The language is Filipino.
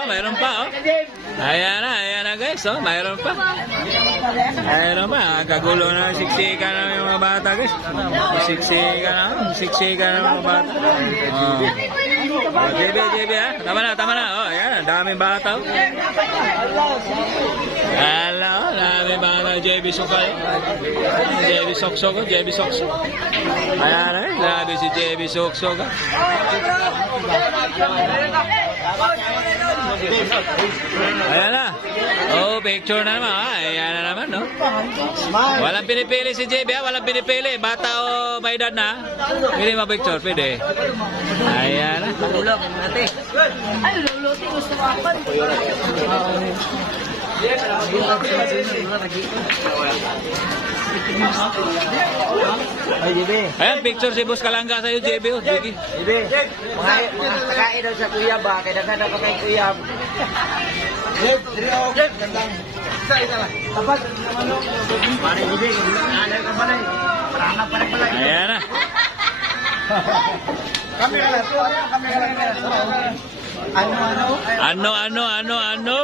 oh, mayroon pa, oh. Ayan na guys, oh, mayroon pa. Mayroon pa, kagulo na siksikan ng mga bata guys. Siksikan ng mga bata. Oh. JB, ha? Tama na, oh, ayan, daming bata, oh. Hello, daming bata, JB Sukay. JB Soksok, oh, JB Soksok. Ayan, eh, grabe si JB Soksok, oh. Ayan na. Oh, picture na naman. Ayan na naman, no? Walang pinipili si JB, ha? Walang pinipili. Bata o may edad na. Pili mo picture, pwede. Ayan na. Ay, luluti. Gusto ko ako. Ay, JB. Ayan, picture si Boss Kalangga sa'yo, JB. Oh, JB. JB, mga kakain daw sa kuya ba? Kaya daw ka kay kuya. Isa lang. Tapat. Pare, JB. Ano ka pala? Parang pala pala. Ayan na. Kamera lang. Ano? Ano?